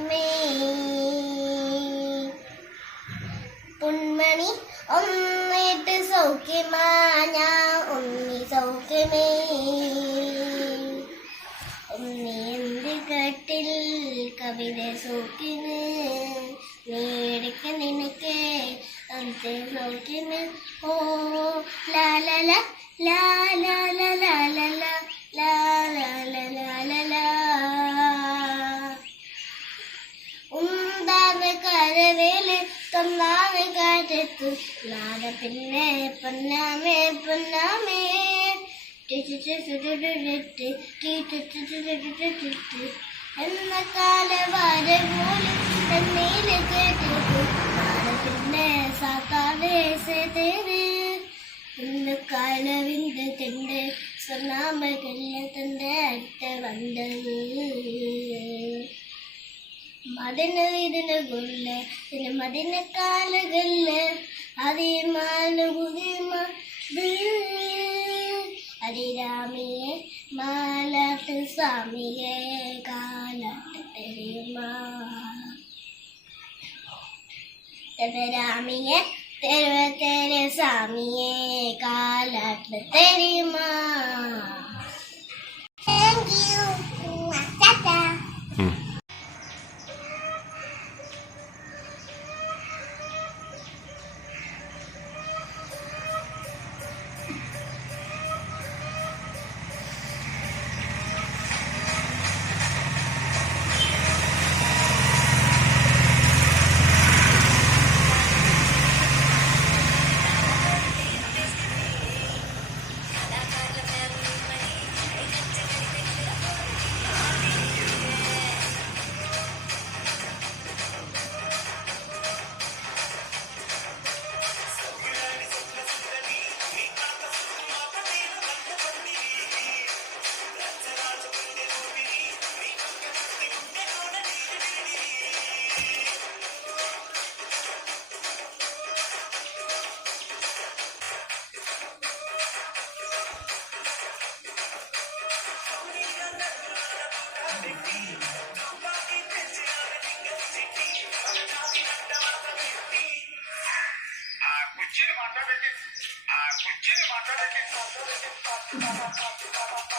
പൊന്മേ പൊന്മണി ഒന്നിട്ട് സൗഖ്യമായ ഒന്നി സൗഖ്യമേ. ഒന്നി എന്ത് കട്ടിൽ കവിത സൗഖ്യന് നേടക്ക നിനക്ക് അന്ത് സൗഖ്യന് ഓ ലാല ലാല കാറ്റത്തു നാളെ പിന്നെ പൊന്നാമേ പൊന്നാമേ എന്ന കാല വാര പോലും തന്നീല കേട്ടു നാളെ പിന്നെ സാത്താവേ സേതേവേ இந்த காலவிந்து திண்டு சொன்னாமல் கல்ல தந்த அட்டை வந்தது മതിന് ഇതിന് കൊല്ല പിന്നെ മതിന് കാലുകല്ല് അതിമാനുഭൂതിമ അതിരാമിയെ മാലാട്ട് സ്വാമിയെ കാലാട്ട് തെരുമാ രാമിയെ തെരുവ തെരു സ്വാമിയെ കാലാട്ട് തെരുമാ Thank you.